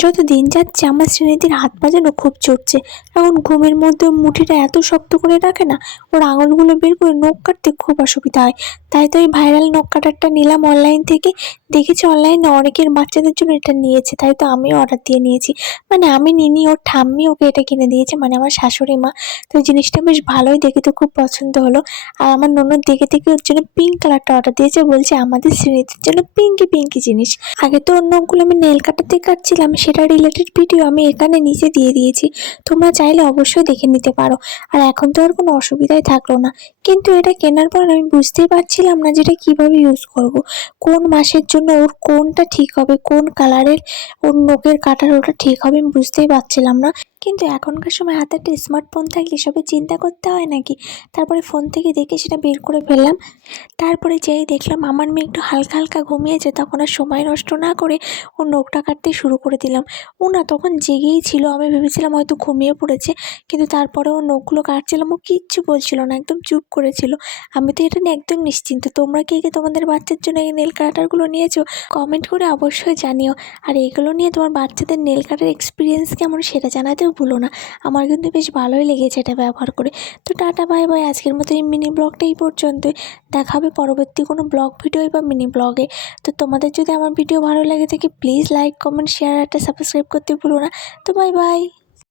যত দিন যাচ্ছে, আমার শ্রেণীদের হাত পা যেন খুব চড়ছে। এখন ঘুমের মধ্যে মুঠিটা এত শক্ত করে রাখে না, ওর আঙুলগুলো বের করে নখ কাটতে খুব অসুবিধা হয়। তাই তো এই ভাইরাল নখ কাটারটা নিলাম অনলাইন থেকে। দেখেছি অনলাইনে অনেকের বাচ্চাদের জন্য এটা নিয়েছে, তাই তো আমিও অর্ডার দিয়ে নিয়েছি। মানে আমি নিনি, ওর ঠাম্মি ওকে এটা কিনে দিয়েছে মানে আমার শাশুড়ি মা। তো জিনিসটা বেশ ভালোই দেখে তো খুব পছন্দ হলো। আর আমার ননদ দেখে দেখে ওর জন্য পিঙ্ক কালারটা অর্ডার দিয়েছে, বলছে আমাদের শ্রেণীদের জন্য পিঙ্কি পিঙ্কি জিনিস। আগে তো অন্য নখগুলো আমি নেল কাটাতে কাটছিলাম সেটা রিলেটেড ভিডিও আমি এখানে নিচে দিয়ে দিয়েছি। তোমরা চাইলে অবশ্যই দেখে নিতে পারো। আর এখন তো আর কোনো অসুবিধাই থাকল না। কিন্তু এটা কেনার পর আমি বুঝতেই পারছিলাম না যে এটা কীভাবে ইউজ করব। কোন মাসের জন্য ওর কোনটা ঠিক হবে, কোন কালারের ওর নখের কাটার ওটা ঠিক হবে আমি বুঝতেই পারছিলাম না। কিন্তু এখনকার সময় হাতে একটা স্মার্টফোন থাকলে সবে চিন্তা করতে হয় নাকি? তারপরে ফোন থেকে দেখে সেটা বের করে ফেললাম। তারপরে যেই দেখলাম আমার মেয়ে একটু হালকা হালকা ঘুমিয়েছে, তখন আর সময় নষ্ট না করে ও নখটা কাটতে শুরু করে দিলাম। ও না তখন জেগেই ছিল। আমি ভেবেছিলাম হয়তো ঘুমিয়ে পড়েছে। কিন্তু তারপরে ও নখগুলো কাটছিলাম। ও কিচ্ছু বলছিল না। একদম চুপ করেছিল। আমি তো এটা নিয়ে একদম নিশ্চিন্ত। তোমরা কে কে তোমাদের বাচ্চার জন্য এই নেল কাটারগুলো নিয়েছো? কমেন্ট করে অবশ্যই জানিও। আর এগুলো নিয়ে তোমার বাচ্চাদের নেল কাটার এক্সপিরিয়েন্স কেমন সেটা জানাতেও ভুলো না। আমার কিন্তু বেশ ভালোই লেগেছে এটা ব্যবহার করে। তো টাটা, বাই বাই। আজকের মতো এই মিনি ব্লগটা এই পর্যন্তই। দেখা হবে পরবর্তী কোনো ব্লগ ভিডিও বা মিনি ব্লগে তো তোমাদের যদি আমার ভিডিও ভালো লাগে থাকে প্লিজ লাইক কমেন্ট শেয়ার একটা সাবস্ক্রাইব করতে ভুলো না। তো বাই বাই।